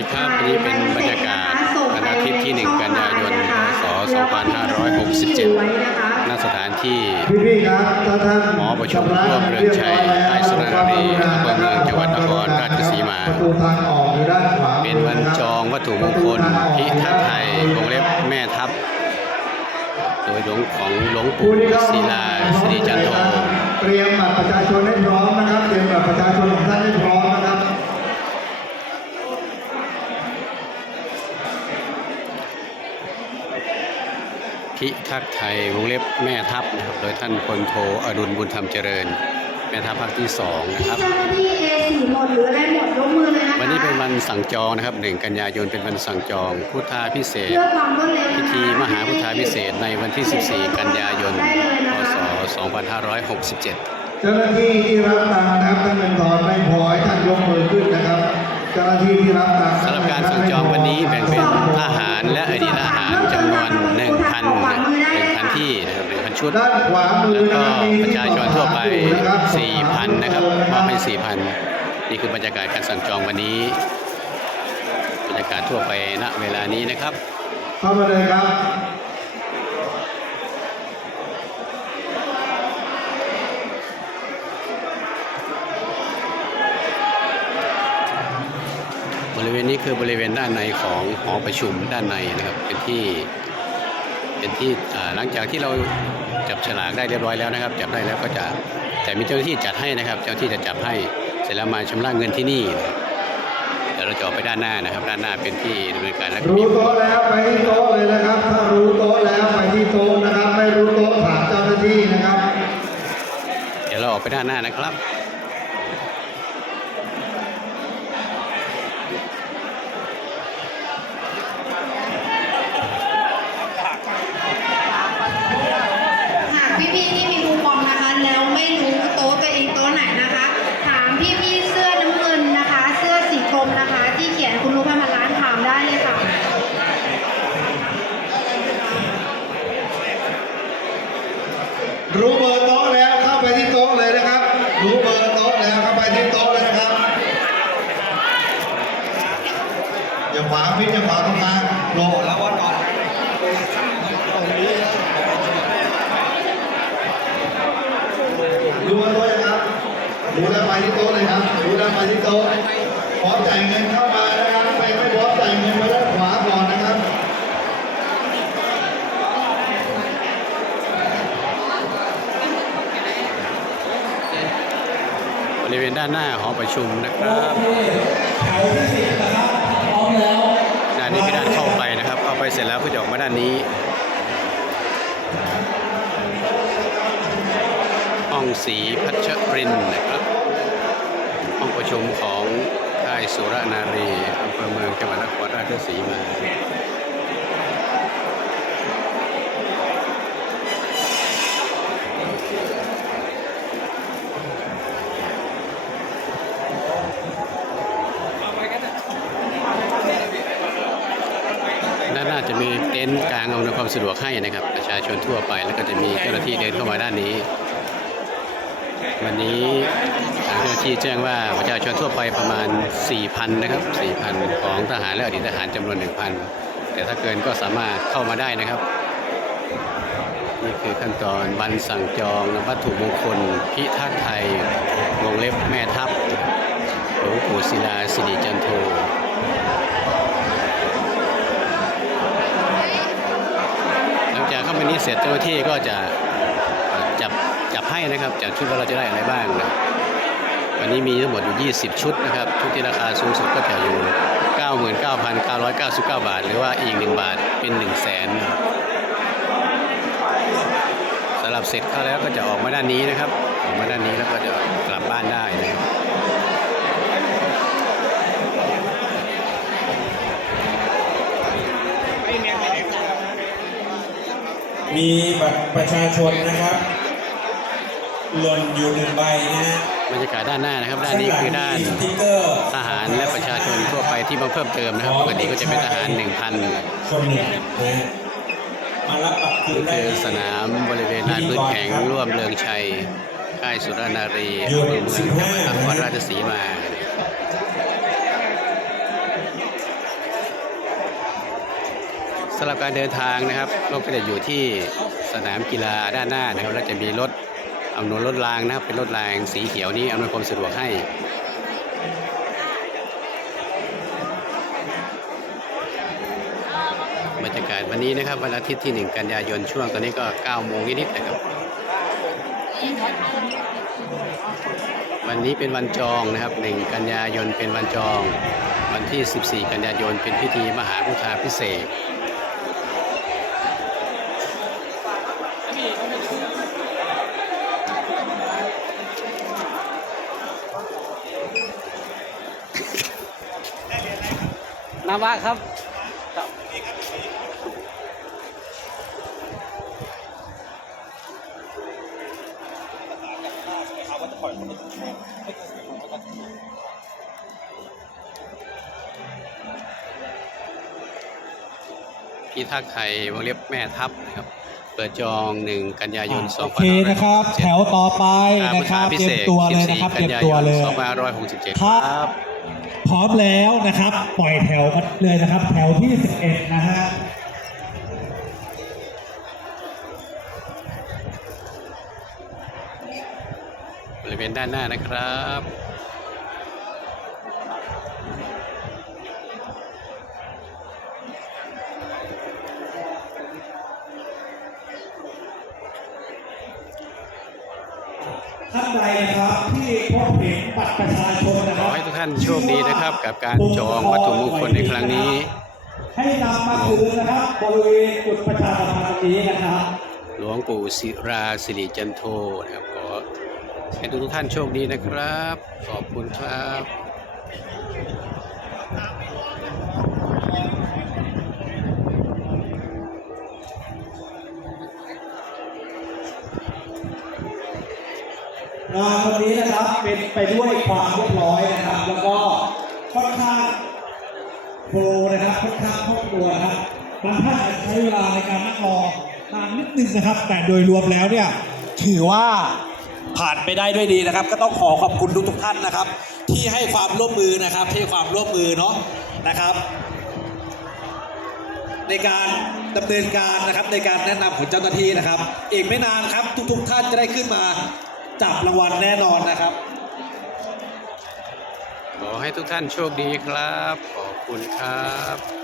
ดีครับวันนี้เป็นบรรยากาศวันอาทิตย์ที่ 1 กันยายนพศ2567ณสถานที่พี่ๆครับถ้าท่านหมอประชุมร่วมเรือนชัยค่ายสุรนารีอำเภอเมืองจังหวัดนครราชสีมาประตูทางออกอยู่ด้านขวาเป็นวันจองวัตถุมงคลพิทักษ์ไทยวงเล็บแม่ทัพ โดยหลวงของหลวงปู่ศิลาสิริจันโทเตรียมบัตรประชาชนให้พร้อมนะครับ เตรียมบัตรประชาชนของท่านให้พร้อมนะครับ พิทักษ์ไทยวงเล็บแม่ทัพนะครับโดยท่านพลโทอดุลบุญธรรมเจริญ แม่ทัพภาคที่สองนะครับเจ้าหน้าที่เอสีหมดหรืออะไรหมดยกมือเลยนะคะวันนี้เป็นวันสั่งจองนะครับ1กันยายนเป็นวันสั่งจอง พุทธาพิเศษกเพื่อความรวดเร็วพินะคะธีมหาพุทธาพิเศษกในวันที่ 14 กันยายนพศ2567 เจ้าหน้าที่ที่รับตังค์นะครับท่านเป็นทอนไม่พอให้ท่านยกมือขึ้นนะครับ เจ้าหน้าที่ที่รับตังค์สำหรับการสั่งจองวันนี้แบ่งเป็นทหารและอดีตทหารจำนวน1,000 1,000 ที่นะครับ1,000ชุดด้านขวามือแล้วนะก็ครับมีประที่ชาชนทั่วไปนะครับ4,000 นะครับมอบให้ 4,000 นี่คือบรรยากาศการสั่งจองวันนี้ บรรยากาศทั่วไปณเวลานี้นะครับเข้ามาเลยครับบริเวณนี้คือบริเวณด้านในของหอประชุมด้านในนะครับเป็นที่ เป็นที่อ่าหลังจากที่เราจับฉลากได้เรียบร้อยแล้วนะครับ จับได้แล้วก็จะแต่มีเจ้าหน้าที่จัดให้นะครับ เจ้าหน้าที่จะจับให้เสร็จแล้วมาชำระเงินที่นี่เดี๋ยวเราจะออกไปด้านหน้านะครับ ด้านหน้าเป็นที่ดำเนินการและก็รู้มีโต๊ะแล้วไปที่โต๊ะเลยนะครับ ถ้ารู้โต๊ะแล้วไปที่โต๊ะนะครับ ไม่รู้โต๊ะถามเจ้าหน้าที่นะครับ เดี๋ยวเราออกไปด้านหน้านะครับ หากพี่ๆที่มีคูปองนะคะ แล้วไม่รู้โต๊ะตัวเองโต๊ะไหนนะคะ ถามพี่ๆเสื้อน้ำเงินนะคะ เสื้อสีกรมนะคะ ที่เขียนคุณรู้พันมาล้านถามได้เลยค่ะ รู้เบอร์โต๊ะแล้วเข้าไปที่โต๊ะเลยนะครับ รู้เบอร์โต๊ะแล้วเข้าไปที่โต๊ะเลยนะครับ อย่า ขวางพิษอย่าขวางตรงกลางโลแล้ววัดก่อนรู้เบอร์โต๊ะยังครับรู้แล้วไปที่โต๊ะเลยครับรู้แล้วไปที่โต๊ะพร้อมจ่ายเงินเข้ามานะครับไปไม่พร้อมจ่ายเงินไว้ด้านขวาก่อนนะครับบริเวณด้านหน้าหอประชุมนะครับ ด้านนี้คือด้านเข้าไปนะครับ เข้าไปเสร็จแล้วก็จะออกมาด้านนี้อ่องสีพัชรินทร์นะครับห้องประชุมของค่ายสุรนารีอำเภอเมืองจังหวัดนครราชสีมา ด้านหน้าจะมีเต็นท์กลางอำนวยความสะดวกให้นะครับ ประชาชนทั่วไปแล้วก็จะมีเจ้าหน้าที่เดินเข้ามาด้านนี้ วันนี้ทางเจ้าหน้าที่แจ้งว่าประชาชนทั่วไปประมาณ 4,000 นะครับ 4,000 ของทหารและอดีตทหารจำนวน 1,000 แต่ถ้าเกินก็สามารถเข้ามาได้นะครับ นี่คือขั้นตอนบันสั่งจองวัตถุมงคล พิทักษ์ไทยวงเล็บแม่ทัพหลวงปู่ศิลาสิริจันโท หลังจากเข้ามา นี้เสร็จเจ้าหน้าที่ก็จะจับจับให้นะครับจับชุดว่าเราจะได้อะไรบ้างนะวันนี้มีทั้งหมดอยู่ 20 ชุดนะครับชุดที่ราคาสูงสุดก็จะอยู่ 99,999 บาท หรือว่าอีก 1 บาทเป็น 1 0 0 0 0แสนสำหรับเสร็จเข้าแล้วก็จะออกมาด้านนี้นะครับออกมาด้านนี้แล้วก็จะกลับบ้านได้นะครับ มีบัตรประชาชนนะครับ หล่นอยู่หนึ่งใบนะฮะบรรยากาศด้านหน้านะครับ ด้านนี้คือด้านสติ๊กเกอร์ทหารและประชาชนทั่วไปที่มาเพิ่มเติมนะครับปกติก็จะเป็นทหาร1,000คนหนึ่งนะฮะมารับบัตรคืนได้คือสนามบริเวณลานพื้นแข็งร่วมเรืองชัยค่ายสุรนารีอำเภอเมืองจังหวัดนครราชสีมา สำหรับการเดินทางนะครับเราก็จะอยู่ที่สนามกีฬาด้านหน้านะครับแล้วจะมีรถอำนวยรถรางนะครับ เป็นรถรางสีเขียวนี้อำนวยความสะดวกให้บรรยากาศวันนี้นะครับวันอาทิตย์ที่ 1 กันยายนช่วงตอนนี้ก็9โมงนิดๆนะครับ วันนี้เป็นวันจองนะครับ 1 กันยายนเป็นวันจอง วันที่ 14 กันยายนเป็นพิธีมหาพุทธาพิเศษ นาวะครับพิทักษ์ไทยวงเล็บแม่ทัพนะครับ เปิดจอง 1 กันยายนโอเคนะครับ แถวต่อไปนะครับ เตรียมตัวเลยนะครับ เตรียมตัวเลย2567ครับ พร้อมแล้วนะครับ ปล่อยแถวกันเลยนะครับ แถวที่ 11 นะฮะบริเวณด้านหน้านะครับ ท่านใดนะครับที่พบเห็นบัตรประชาชนนะขคอรับให้ทุกท่านโชคดีนะครับ กับการจองวัตถุมงคลในครั้งนี้ ให้นำมาคืนนะครับบริเวณจุดประชาสัมพันธ์นี้นะครับ หลวงปู่ศิราสิริจันโทนะครับขอให้ทุกท่านโชคดีนะครับ ขอบคุณครับ งานวันนี้นะครับเป็นไปด้วยความเรียบร้อยนะครับ แล้วก็ค่อนข้างโปรนะครับค่อนข้างคล่องตัวนะครับบางท่านอาจจะใช้เวลาในการนั่งรอนานนิดนึงนะครับ แต่โดยรวมแล้วเนี่ยถือว่าผ่านไปได้ด้วยดีนะครับ ก็ต้องขอขอบคุณทุกทุกท่านนะครับ ที่ให้ความร่วมมือนะครับที่ให้ความร่วมมือเนาะนะครับ ในการดำเนินการนะครับในการแนะนำของเจ้าหน้าที่นะครับ อีกไม่นานครับทุก ๆ ท่านจะได้ขึ้นมา จับรางวัลแน่นอนนะครับ ขอให้ทุกท่านโชคดีครับ ขอบคุณครับ